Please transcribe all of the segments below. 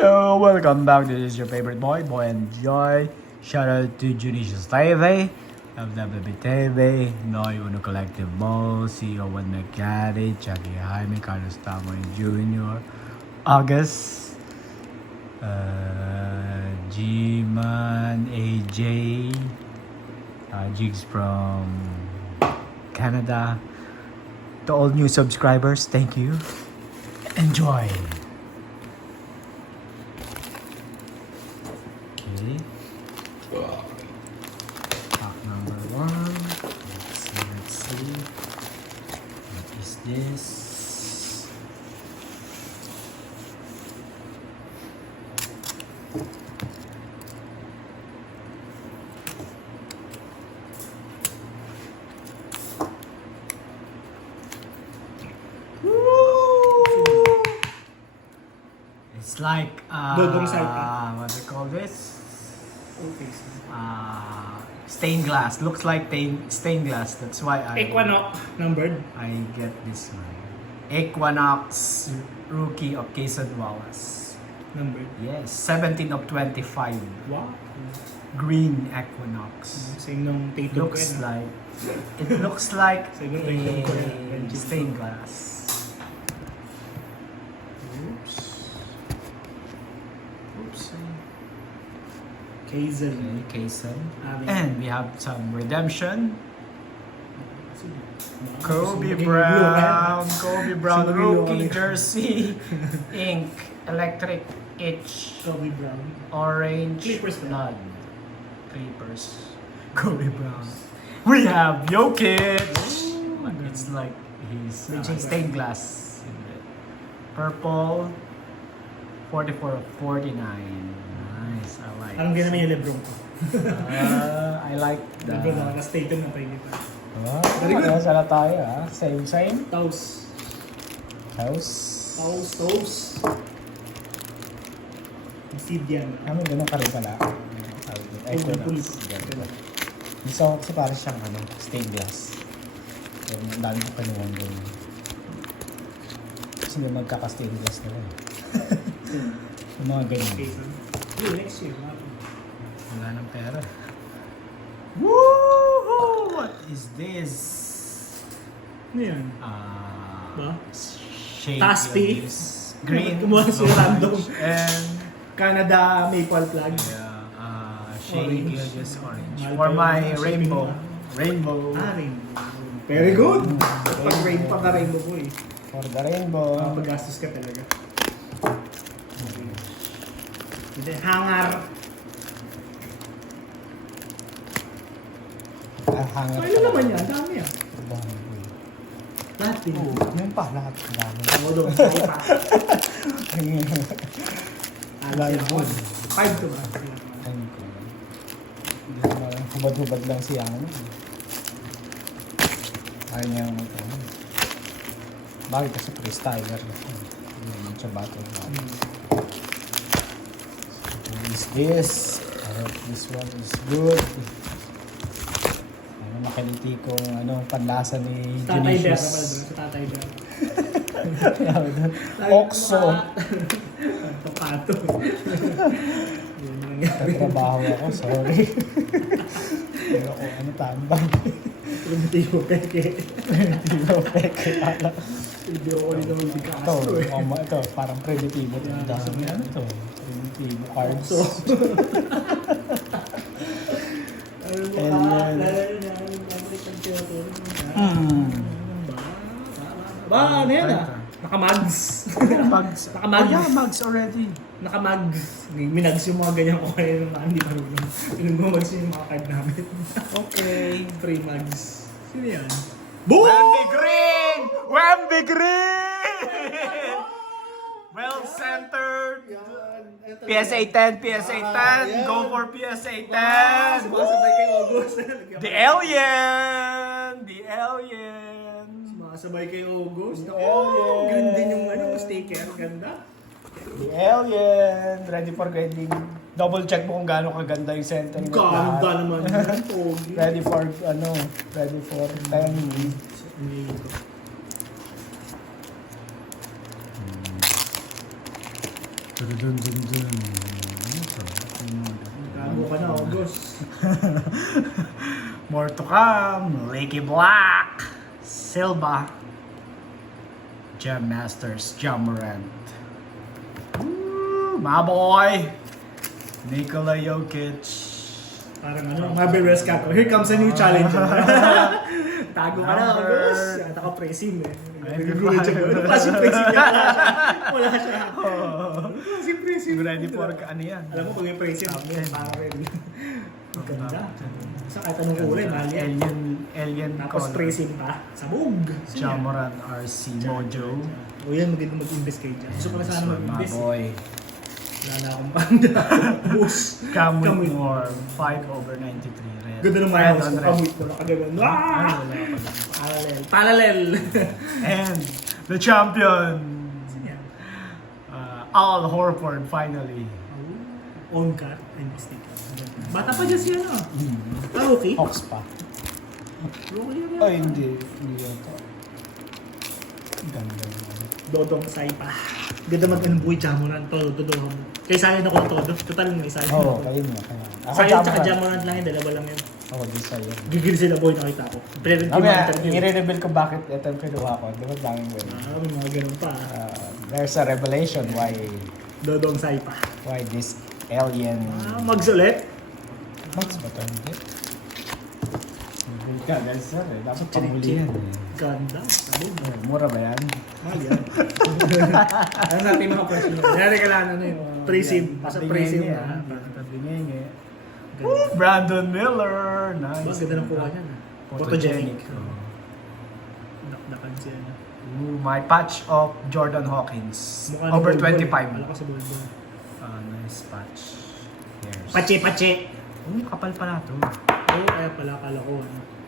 Hello, welcome back. This is your favorite boy, Boy and Joy. Shout out to Judicious TV, FWB TV, Noy Uno Collective Ball, CEO One Mechanic, Chucky Jaime, Carlos Tamoy Jr., August, G-Man, AJ, Jigs from Canada. To all new subscribers, thank you. Enjoy! Okay. Pack number 1. Let's see. What is this? It's like what do you call this? Okay. Stained glass. Looks like stained glass. That's why Equinox numbered. I get this one. Equinox Rookie of Quezon Wawas. Numbered. Yes, 17 of 25. Wow. Green Equinox. Same nung Tatum Looks ko like it looks like Same nung Tatum ko a stained glass. Oops. Kaizen. Okay, Quezon. And we have some redemption. Kobe Brown rookie jersey, ink, electric itch, Kobe Brown. orange, Clippers blood, Clippers, Kobe Brown. We have Jokic. It's like he's stained glass. Purple, 44 of 49. Nice, I like. Anong ginamit yung Lebron ko? I like Lebron na, the. nasa Tatum na tayo kita. Very good. Sala tayo Same. Taos. House. Taos. Seed yan. Ganun ka rin pala. Ay, ito na. Pulis. Gusto ko kasi parang siyang stained glass. So, ang dami ko kanuwang ganyan. Kasi may magkaka-stained glass na lang. Yung mga ganyan. Kaizen. Next year. Wala ng pera. Woohoo! What is this? Ano yan? Ba? Shade Tasty. is green, Kumuha si random. and Canada Maple Flag. shade Orange. is orange. Mahal For pa my yung rainbow. shipping Rainbow. Rainbow. Very good. Pag rainbow po eh. For the rainbow. Pag-gastos ka talaga. Hindi, hangar. Hangar. Ano naman yan? Dami yan. Lahat din. Yun pa, lahat. Dami. Ako doon, tayo pa. Live Alas wood. 5 to ba? Hindi naman, hubad-hubad lang siya. Ayaw niya naman ito. Bakit kasi freestyler na siya. Hindi naman siya battle. What is this? I hope this one is good. Makaliti kong panlasa ni Tatay Bear Judicious. naman doon. Sa Tatay Bear. Okso. Papato. Yun yung nangyari. Nagtrabaho ako, sorry. Pero tambang. Primitivo peke. Hindi peke pala. Hindi ako rin naman di Ito, Castro eh. ito, parang primitivo. Ang dami. Ano to? Primitivo cards. So, ano yan ah? Naka-mags. Mags. Naka-mags. Yeah, mags already. Naka-mags. Minags yung mga ganyan ko kaya yung mga hindi marunong. Pinag-mags yung mga card namin. Okay. Free mags. Sino yan? Wemby Green! Wemby Green! Well centered. PSA 10, PSA 10. Go for PSA 10. Sumasabay kay August. The Alien! The Alien! Sumasabay kay August. The Alien! Ganda din yung sticker. Ganda. The Alien! Ready for grading. Double check mo kung gaano kaganda yung center. Ganda naman yun. Pogi. Ready for 10. Dun, dun, dun. Ano to? Gago ka na, August. More to come. Lakey Black. Silva. Jam Masters. Jamorant. My boy. Nikola Jokic. Parang ano, Mavericks ka to. Here comes a new challenger. Tago ka na, August. At ako pressing eh. Nagigulit siya. Ano klaseng pressing niya? Wala siya. Klaseng pressing. Ready for ano yan? Alam mo kung yung pressing, parang rin. Ang ganda. Sa kahit anong kulay, mahal yan. Alien Tapos color. pressing pa. Sabog. Jamorant RC Mojo. O yan, maganda mag-invest kayo dyan. Gusto ko na sana My mag-invest. boy. Wala na akong panda. Boost. Come with Come with more. 5/93. Red. Ganda ng Red Miles. on red. Kamit ko. Nakaganon. Ay, Ah! wala pala. Parallel. Parallel. And the champion. Saan yan? Al Horford finally. On cut and mistake. Bata pa dyan siya, no? Okay. Hawks pa. Rookie yan. Ay, hindi. Hindi yata. Ganda naman. Dodong Saipa. Ganda mag-ano buhay Jamorant. Todo, Dodong. Kaya sayang ako todo. Total mo, sayang Oo, ako. kayo niya. Kaya. Sayang tsaka Jamorant lang yun. Dalawa lang yun. Oo, di sa'yo. Gigil sila boy, nakita ko. Pero yung Mamaya, interview. i-reveal ko bakit ito yung kinuha ko. Di ba daming win? May mga ganun pa. There's a revelation Dodong Saipa. why this alien... Magsulit. Max ba ito? Hindi. Hindi ka, guys, sir. Dapat pamuli yan. Ganda. Sabog. Mura ba yan? Mahal yan. Ano natin yung mga question mo? Nangyari ka lang ano yun. Pre-sim. Sa pre-sim na. Tabingenge. Brandon Miller. Nice. Ba, ganda ng kuha niya. Photogenic. Dakdakan siya. Ooh, my patch of Jordan Hawkins. Mukha ni Over Bol Bol. 25. Wala ka sa Bol Bol. Nice patch. Here's. Pache. Kapal pala to. Oo, kaya pala akala ko.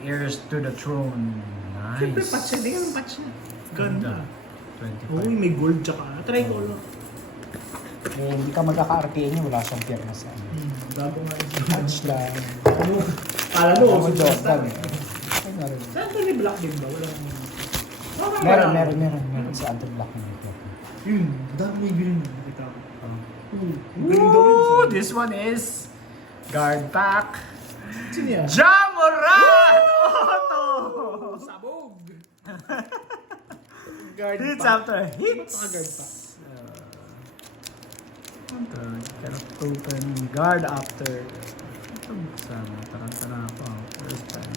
Heirs to the throne. Nice. Siyempre, pache. Hindi ka ng pache. Ganda. 25. Uy, may gold tsaka. Try ko lang. Hindi ka magkaka-RTA niya, wala siyang pirma sa ano. Bago nga yun. Patch lang. Ano? Kala mo, Ako superstar. Jordan. Ay, meron. Saan ba may black din ba? Wala akong... Meron sa anti-black na ito. Yun, dami may green na nakita ko. Ooh, this one is guard pack. Sino yan? Jamorant! Auto! Sabog! Guard Hits pa. after hits. Guard pa. Open guard after. Ito sana. Tarantara pa. First time.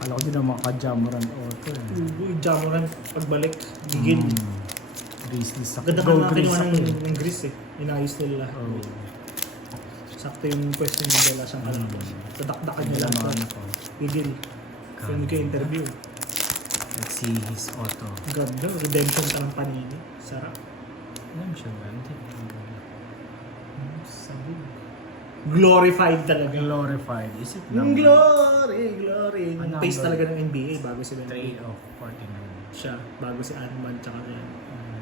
Kala ko din ang mga ka-Jamorant auto. Uy, Jamorant, pagbalik, gigil. Grizzly sa Ganda ka gold mga Grizz kinuha ako. ng Grizz eh. Inayos nila lahat. Oh. Sakto yung pwesto niya dala siyang kalabos. Tadakdakan niya Nila lahat. mga ano ko. Gigil. Film ko interview. Let's see his auto. Ganda, redemption ka ng panini. Sarap. Alam siya ba? Hindi. Sabog. Glorified talaga. Glorified. Is it Yung glory. Yung Ano pace ang talaga ng NBA bago sila. 3 of 49. Siya, bago si Ant-Man tsaka yan.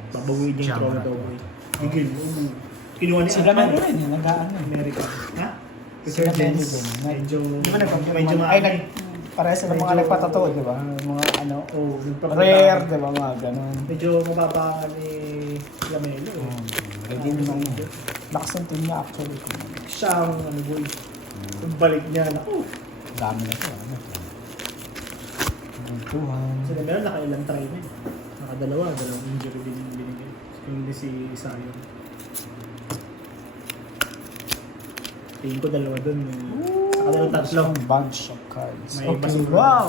Babawin yung Jamorant Toronto boy. auto. Gigil. Kinuha ni Sila Ant-Man. meron rin yun, nag-ano. America. Ha? Sila Resurgence. meron din. Medyo... Di ba nag-compute? Medyo Ay, maanay. parehas sila mga Medyo- nagpatato, di ba? Mga ano, Oh, rare, di ba? Mga ganun. Medyo mababa ni Lamelo eh. Ready naman yun. Lakas ng team niya actually. Siya ang ano boy. Pagbalik niya, naku. Dami na to. Ano? Si Lamelo nakailang try na eh. Nakadalawa, dalawang injury din yung binigay. Hindi si Zion. Tingin ko dalawa dun. Saka dalawang tatlo. Bunch of cards. May Okay, basura. wow!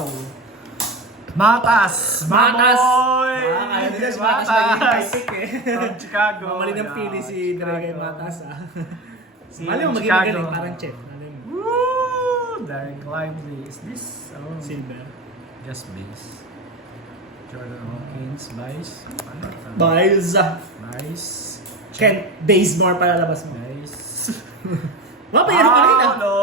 Matas! Matas! Mamoy! Matas! Matas naging high pick eh. From Chicago. Mamali ng pili si Dre Matas ah. Si Mali mo maging Chicago. magaling, parang chef. Mali mo. Woo! Derek Lively. Is this? Oh, Silver. just base. Jordan Hawkins, Vice. Ano ito? Biles. Nice. Kent Bazemore palalabas mo. Nice. Mapayari pa rin ah. no!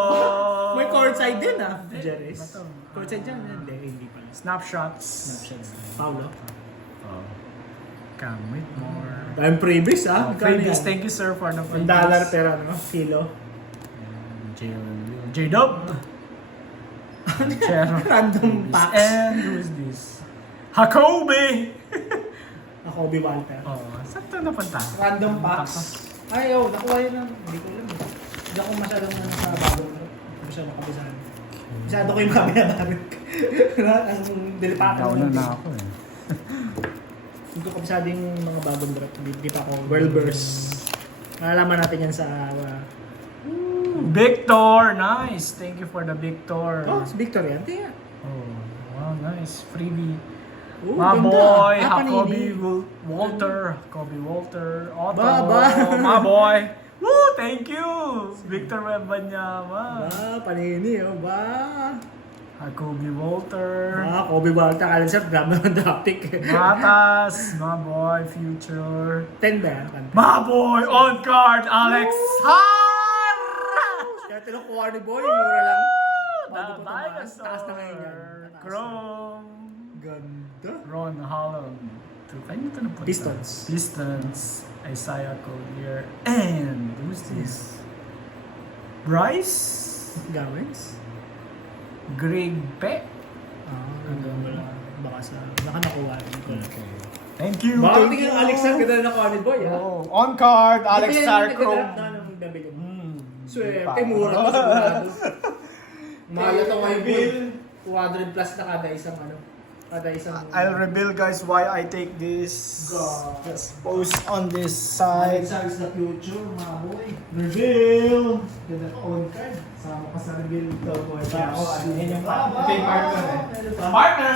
May courtside din ah. Jerry's. Bato. Courtside dyan. Hindi pala. Snapshots. Snapshots. Paulo. Oh. Come with more. Dahil previous ah. Oh, freebies. Thank you, sir, for the freebies. $1 per ano, kilo. J-Dub. Random packs. And who is this? Hakobe! Ako, Walter. Oh, saan ito napunta? Random packs. Ay, nakuha yun ng, hindi ko alam. Hindi ako masyadong sa bagong, hindi ko masyadong kabisado. Masyado ko yung mga binabago. Ang dilipakan Ikaw na ako eh. Hindi ko kabisado yung mga bagong draft. Hindi pa ako well-versed. Malalaman natin yan sa... Victor! Nice! Thank you for the Victor. si Victor yan. Tingnan. Oh, wow, nice. Freebie. Oh, My ganda. boy, Panini. Walter. Kobe Walter. Otto. Ba. My boy. Woo! Thank you! Victor Wembanyama. Panini, ba? Kobe Walter. Kobe Walter. Kala siya, drama ng draft pick. Matas. My boy, future. 10 ba yan? My boy, on card, Alex Har! Kaya tinukuha ni Boy, mura lang. Bago pa tumaas. Dinosaur. Taas na ngayon yan. Taas na. Chrome. Ganda. Ron Holland. Kanino ito napunta? Pistons. Isaiah Collier. And who's this? Bryce? Gawins? Greg Peck? Hanggang wala. Baka nakuha. Okay. Thank you. Baka thank tingin you. ng Alex ang ganda na nakuha ni Boy, ha? Oh, on card, Alex Sarcrom. Swerte, mura pa sigurado. Mahal ito ngayon, Boy. 200 plus na kada isang kada isang... I'll reveal guys why I take this. God. Just post on this side. Alex the future, mga boy. Reveal! Ganda ko, on card. Sama ka sa reveal ito, boy. Ako, yan yung partner eh. Partner!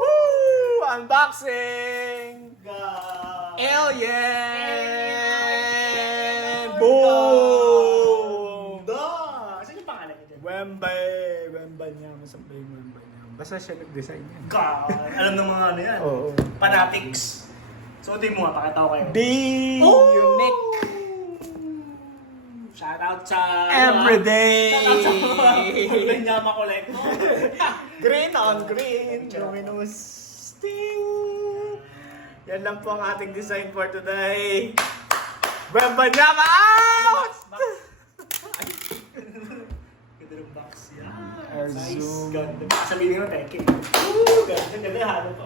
Woo! Unboxing! Alien! Boom! Saan yung pangalan niya dyan? Wembanyama sa playing Wembanyama. Basta siya nag-design yan. God! Alam ng mga ano yan. Oo. Fanatics. Suotin mo nga, pakita ko kayo. Be unique Shout out sa... everyday! Shout out sa mga Wembanyama collector. Green on green, luminous sting. Yan lang po ang ating design for today. Wembanyama out! Ganda ng box. Yeah. Air Nice. zoom. Ganda. Sabihin nga, teke. Ganda. Ganda. Halo pa.